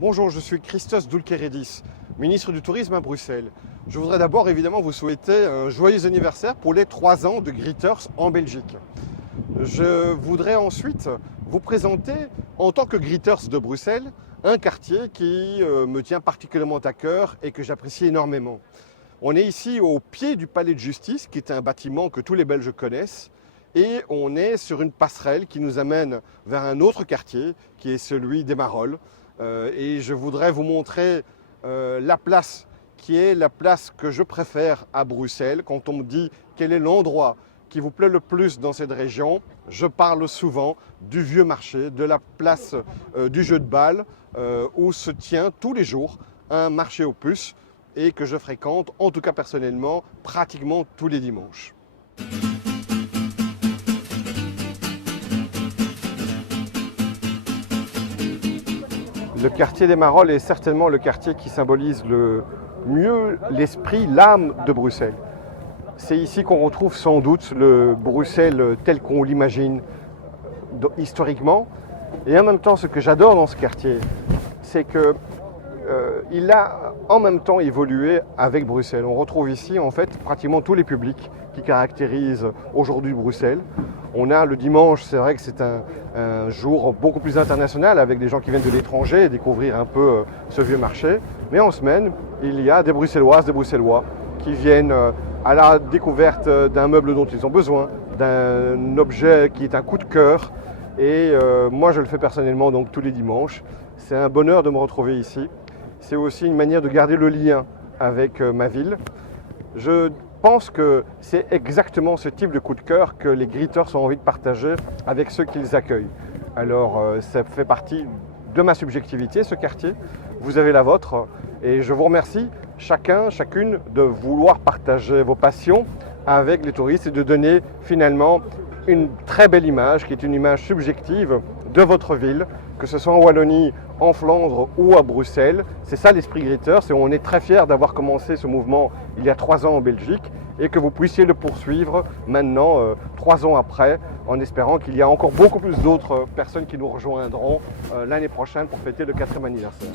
Bonjour, je suis Christos Doulkeridis, ministre du Tourisme à Bruxelles. Je voudrais d'abord évidemment vous souhaiter un joyeux anniversaire pour les 3 ans de Greeters en Belgique. Je voudrais ensuite vous présenter, en tant que Greeters de Bruxelles, un quartier qui me tient particulièrement à cœur et que j'apprécie énormément. On est ici au pied du Palais de Justice, qui est un bâtiment que tous les Belges connaissent, et on est sur une passerelle qui nous amène vers un autre quartier, qui est celui des Marolles. Et je voudrais vous montrer la place qui est la place que je préfère à Bruxelles. Quand on me dit quel est l'endroit qui vous plaît le plus dans cette région, je parle souvent du vieux marché, de la place du jeu de balle, où se tient tous les jours un marché aux puces et que je fréquente, en tout cas personnellement, pratiquement tous les dimanches. Le quartier des Marolles est certainement le quartier qui symbolise le mieux l'esprit, l'âme de Bruxelles. C'est ici qu'on retrouve sans doute le Bruxelles tel qu'on l'imagine historiquement. Et en même temps, ce que j'adore dans ce quartier, c'est qu'il a en même temps évolué avec Bruxelles. On retrouve ici en fait pratiquement tous les publics qui caractérisent aujourd'hui Bruxelles. On a le dimanche, c'est vrai que c'est un jour beaucoup plus international avec des gens qui viennent de l'étranger et découvrir un peu ce vieux marché. Mais en semaine, il y a des Bruxelloises, des Bruxellois qui viennent à la découverte d'un meuble dont ils ont besoin, d'un objet qui est un coup de cœur. Et moi, je le fais personnellement donc tous les dimanches. C'est un bonheur de me retrouver ici. C'est aussi une manière de garder le lien avec ma ville. Je pense que c'est exactement ce type de coup de cœur que les Greeters ont envie de partager avec ceux qu'ils accueillent. Alors ça fait partie de ma subjectivité, ce quartier. Vous avez la vôtre et je vous remercie chacun, chacune de vouloir partager vos passions avec les touristes et de donner finalement une très belle image qui est une image subjective de votre ville, que ce soit en Wallonie, en Flandre ou à Bruxelles. C'est ça l'esprit Greeters et on est très fiers d'avoir commencé ce mouvement il y a 3 ans en Belgique et que vous puissiez le poursuivre maintenant, 3 ans après, en espérant qu'il y a encore beaucoup plus d'autres personnes qui nous rejoindront l'année prochaine pour fêter le 4e anniversaire.